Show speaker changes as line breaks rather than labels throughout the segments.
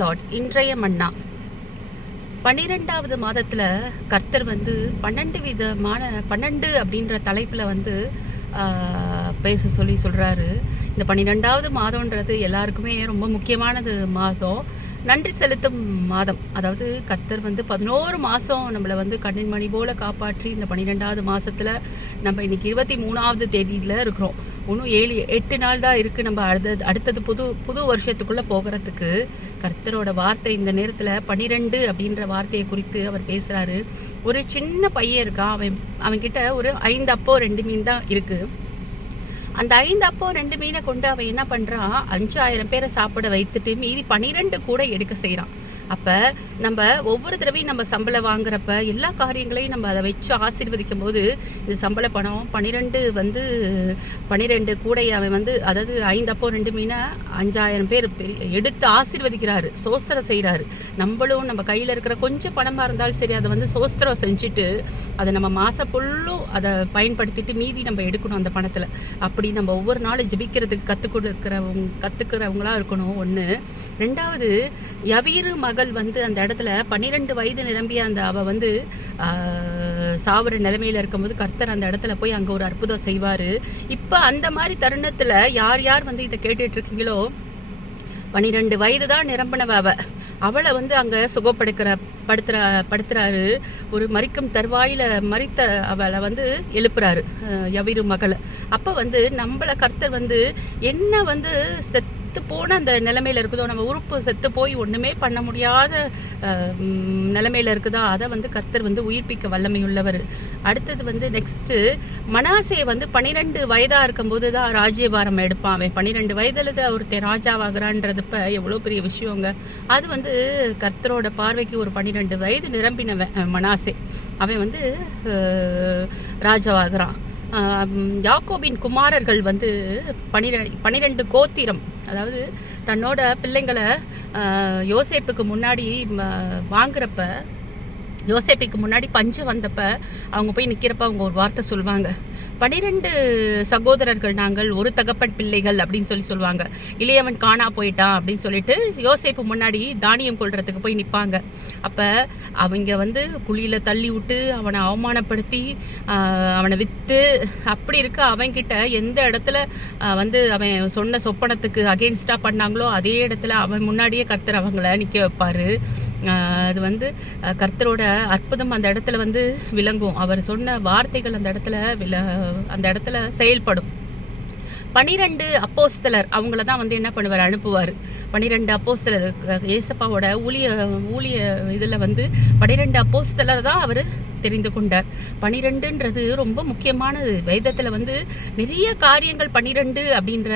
Lot இன்றைய மன்னா. பன்னிரெண்டாவது மாதத்தில் கர்த்தர் வந்து பன்னெண்டு விதமான பன்னெண்டு அப்படின்ற தலைப்பில் வந்து பேச சொல்லி சொல்கிறாரு இந்த பன்னிரெண்டாவது மாதம்ன்றது எல்லாருக்குமே ரொம்ப முக்கியமானது மாதம். நன்றி செலுத்தும் மாதம். அதாவது கர்த்தர் வந்து பதினோரு மாதம் நம்மளை வந்து கண்ணின் மணி போல் காப்பாற்றி இந்த பன்னிரெண்டாவது மாதத்தில் நம்ம இன்னைக்கு இருபத்தி மூணாவது தேதியில் இருக்கிறோம். இன்னும் ஏழு எட்டு நாள் தான் இருக்குது நம்ம அடுத்தது அடுத்தது புது புது வருஷத்துக்குள்ளே போகிறதுக்கு. கர்த்தரோட வார்த்தை இந்த நேரத்தில் பன்னிரெண்டு அப்படின்ற வார்த்தையை குறித்து அவர் பேசுகிறாரு ஒரு சின்ன பையன் இருக்கான். அவன் அவன்கிட்ட ஒரு ஐந்து அப்போ ரெண்டு மீன் தான் இருக்குது அந்த ஐந்து அப்போ ரெண்டு மீனை கொண்டு அவன் என்ன பண்ணுறான் அஞ்சாயிரம் பேரை சாப்பிட வைத்துட்டு மீதி பன்னிரெண்டு கூட எடுக்க செய்கிறான் அப்போ நம்ம ஒவ்வொரு தடவையும் நம்ம சம்பளம் வாங்குறப்ப எல்லா காரியங்களையும் நம்ம அதை வச்சு ஆசீர்வதிக்கும் போது இந்த சம்பள பணம் பன்னிரெண்டு வந்து பன்னிரெண்டு கூடை அவன் வந்து அதாவது ஐந்து அப்போ ரெண்டு மீனை அஞ்சாயிரம் பேர் எடுத்து ஆசீர்வதிக்கிறாரு சோஸ்திரம் செய்கிறாரு நம்மளும் நம்ம கையில் இருக்கிற கொஞ்சம் பணமாக இருந்தாலும் சரி அதை வந்து சோஸ்திரம் செஞ்சுட்டு அதை நம்ம மாதம் ஃபுல்லும் அதை பயன்படுத்திட்டு மீதி நம்ம எடுக்கணும் அந்த பணத்தில். அப்படி நம்ம ஒவ்வொரு நாளும் ஜபிக்கிறதுக்கு கற்றுக் கொடுக்குறவங்க கற்றுக்கிறவங்களாக இருக்கணும். ஒன்று ரெண்டாவது யவீரு மகள் வந்து அந்த இடத்துல பன்னிரெண்டு வயது நிரம்பிய அந்த அவள் வந்து ஆஹ், சாவர நிலைமையில் இருக்கும்போது கர்த்தர் அந்த இடத்துல போய் அங்கே ஒரு அற்புதம் செய்வார். இப்போ அந்த மாதிரி தருணத்தில் யார் யார் வந்து இதை கேட்டுட்டு இருக்கீங்களோ பன்னிரெண்டு வயது தான் நிரம்பினவ அவ. அவளை வந்து அங்கே சுகப்படுக்கிற படுத்துற படுத்துறாரு. ஒரு மறிக்கும் தருவாயில் மறித்த அவளை வந்து எழுப்புறாரு எவிரு மகளை. அப்போ வந்து நம்மளை கர்த்தர் வந்து என்ன வந்து செத் செத்து போன அந்த நிலமையில் இருக்குதோ நம்ம உறுப்பு செத்து போய் ஒன்றுமே பண்ண முடியாத அஹ், இருக்குதோ இருக்குதா அதை வந்து கர்த்தர் வந்து உயிர்ப்பிக்க வல்லமையுள்ளவர். அடுத்தது வந்து நெக்ஸ்ட்டு மனாசே வந்து பன்னிரெண்டு வயதாக இருக்கும்போது தான் ராஜ்யபாரம் எடுப்பான் அவன். பன்னிரெண்டு வயதில் தான் ஒருத்தன் ராஜாவாகிறான்றதுப்ப எவ்வளோ பெரிய விஷயங்க. அது வந்து கர்த்தரோட பார்வைக்கு ஒரு பன்னிரெண்டு வயது நிரம்பினவன் மனாசே. அவன் வந்து ராஜாவாகிறான். யாக்கோபின் குமாரர்கள் வந்து பனிரெண்டு பனிரெண்டு கோத்திரம் அதாவது தன்னோட பிள்ளைங்களை யோசேப்புக்கு முன்னாடி வாங்குறப்ப யோசேப்புக்கு முன்னாடி பஞ்சம் வந்தப்ப அவங்க போய் நிற்கிறப்ப அவங்க ஒரு வார்த்தை சொல்லுவாங்க. பனிரெண்டு சகோதரர்கள் நாங்கள் ஒரு தகப்பன் பிள்ளைகள் அப்படின்னு சொல்லி சொல்லுவாங்க. இளையவன் காணா போயிட்டான் அப்படின்னு சொல்லிட்டு யோசேப்பு முன்னாடி தானியம் கொள்றதுக்கு போய் நிற்பாங்க அப்போ அவங்க வந்து குழியில் தள்ளி விட்டு அவனை அவமானப்படுத்தி அவனை விற்று அப்படி இருக்க அவன்கிட்ட எந்த இடத்துல வந்து அவன் சொன்ன சொப்பனத்துக்கு அகெயின்ஸ்டாக பண்ணாங்களோ அதே இடத்துல அவன் முன்னாடியே கர்த்தர் அவங்கள நிற்க வைப்பார். அது வந்து கர்த்தரோட அற்புதம் அந்த இடத்துல வந்து விளங்கும். அவர் சொன்ன வார்த்தைகள் அந்த இடத்துல விள அந்த இடத்துல செயல்படும். பனிரெண்டு அப்போஸ்தலர் அவங்கள தான் வந்து என்ன பண்ணுவார்? அனுப்புவார். பனிரெண்டு அப்போஸ்தலர் ஏசப்பாவோட ஊழிய ஊழிய இதில் வந்து பனிரெண்டு அப்போஸ்தலர் தான் அவர் தெரிந்து கொண்டார். பனிரெண்டுன்றது ரொம்ப முக்கியமானது வேதத்தில் வந்து நிறைய காரியங்கள் பன்னிரெண்டு அப்படின்ற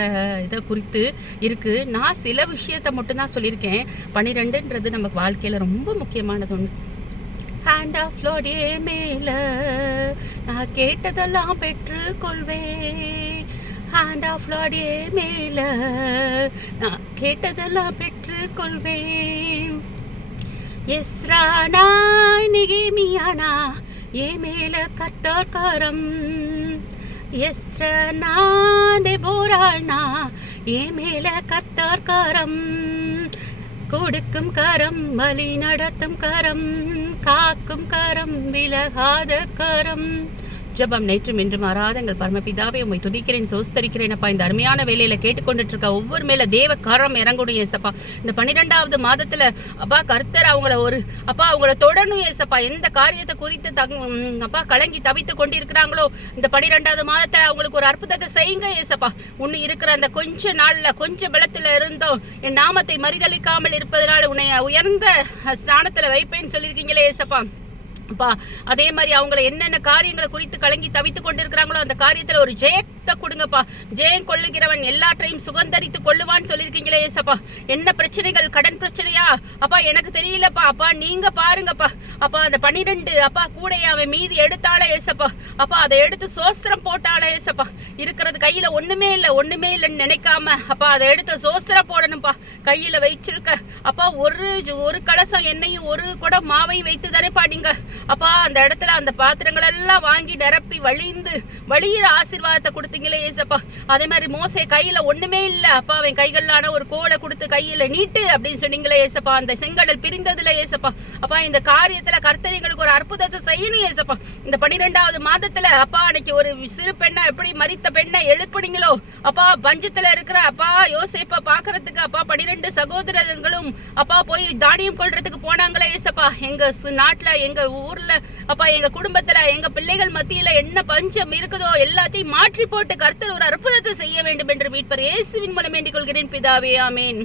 இதை குறித்து இருக்குது நான் சில விஷயத்தை மட்டும்தான் சொல்லியிருக்கேன். பன்னிரெண்டுன்றது நமக்கு வாழ்க்கையில் ரொம்ப முக்கியமானது ஒன்று ஹேண்ட் ஆஃப் லோடே மேல நான் கேட்டதெல்லாம் பெற்றுக்கொள்வேன். ஹேண்ட் ஆஃப் லோடே மேல நான் கேட்டதெல்லாம் பெற்றுக்கொள்வேன். எஸ்ரானா நிகேமியானா ஏ மேல கர்த்தர் கரம் எஸ்ரனா டெபோரானா ஏ மேல கர்த்தர் கரம் கொடுக்கும் கரம் வழி நடத்தும் கரம் காக்கும் கரம் விலகாத கரம் ஜபம் நேற்றும் இன்றும் மாறாத. எங்கள் பரமபிதாவை உண்மை துதிக்கிறேன் சோஸ்தரிக்கிறேன் அப்பா. இந்த அருமையான வேலையில கேட்டுக்கொண்டுட்டு இருக்க ஒவ்வொரு மேல தேவ கரம் இறங்கணும் ஏசப்பா இந்த பன்னிரெண்டாவது மாதத்துல அப்பா கர்த்தர் அவங்கள ஒரு அப்பா அவங்கள தொடரணும் ஏசப்பா எந்த காரியத்தை குறித்து தங் அப்பா கலங்கி தவித்து கொண்டிருக்கிறாங்களோ இந்த பன்னிரெண்டாவது மாதத்துல அவங்களுக்கு ஒரு அற்புதத்தை செய்யுங்க ஏசப்பா உன்னை இருக்கிற அந்த கொஞ்ச நாள்ல கொஞ்ச பலத்துல இருந்தோம். என் நாமத்தை மறிதளிக்காமல் இருப்பதனால உன்னை உயர்ந்த ஸ்தானத்துல வைப்பேன்னு சொல்லியிருக்கீங்களே ஏசப்பா அதே மாதிரி அவங்கள என்னென்ன காரியங்களை குறித்து கலங்கி தவித்து கொண்டிருக்கிறாங்களோ அந்த காரியத்தில் ஒரு ஜெயத்தை கொடுங்கப்பா. ஜெயம் கொள்ளுகிறவன் எல்லாற்றையும் சுகந்தரித்து கொள்ளுவான்னு சொல்லியிருக்கீங்களே ஏசப்பா. என்ன பிரச்சனைகள்? கடன் பிரச்சனையா? அப்பா எனக்கு தெரியலப்பா. அப்பா நீங்க பாருங்கப்பா. அப்பா அந்த பன்னிரெண்டு அப்பா கூட அவன் மீதி எடுத்தாலே ஏசப்பா. அப்பா அதை எடுத்து சோஸ்திரம் போட்டாலே ஏசப்பா. இருக்கிறது கையில ஒண்ணுமே இல்லை ஒண்ணுமே இல்லைன்னு நினைக்காம. அப்பா அதை எடுத்து சோஸ்திரம் போடணும்ப்பா. கையில வச்சிருக்க. அப்பா ஒரு ஒரு கலசம் எண்ணெயும் ஒரு குடம் மாவையும் வைத்து தானேப்பா நீங்க. அப்பா அந்த இடத்துல அந்த பாத்திரங்கள் எல்லாம் வாங்கி நிரப்பி வழிந்து வழியிற ஆசீர்வாதத்தை கொடுத்து பார்த்தீங்களே ஏசப்பா? அதே மாதிரி மோசே கையில் ஒன்றுமே இல்லை. அப்பா அவன் கைகளான ஒரு கோலை கொடுத்து கையில் நீட்டு அப்படின்னு சொன்னீங்களே ஏசப்பா. அந்த செங்கடல் பிரிந்ததில் ஏசப்பா. அப்பா இந்த காரியத்தில் கர்த்தர் எங்களுக்கு ஒரு அற்புதத்தை செய்யணும் ஏசப்பா. இந்த பன்னிரெண்டாவது மாதத்தில் அப்பா அன்னைக்கு ஒரு சிறு பெண்ணை எப்படி மறித்த பெண்ணை எழுப்புனீங்களோ? அப்பா பஞ்சத்தில் இருக்கிற அப்பா யோசிப்பா பார்க்கறதுக்கு அப்பா பன்னிரெண்டு சகோதரர்களும் அப்பா போய் தானியம் கொள்றதுக்கு போனாங்களே ஏசப்பா. எங்கள் நாட்டில் எங்கள் ஊரில் அப்பா எங்கள் குடும்பத்தில் எங்கள் பிள்ளைகள் மத்தியில் என்ன பஞ்சம் இருக்குதோ எல்லாத்தையும் மாற்றி போட்டு போட்டு கர்த்தர் ஒரு அற்புதத்தை செய்ய வேண்டும் என்று மீட்பர் இயேசுவின் மூலம் வேண்டிக் கொள்கிறேன். பிதாவே ஆமேன்.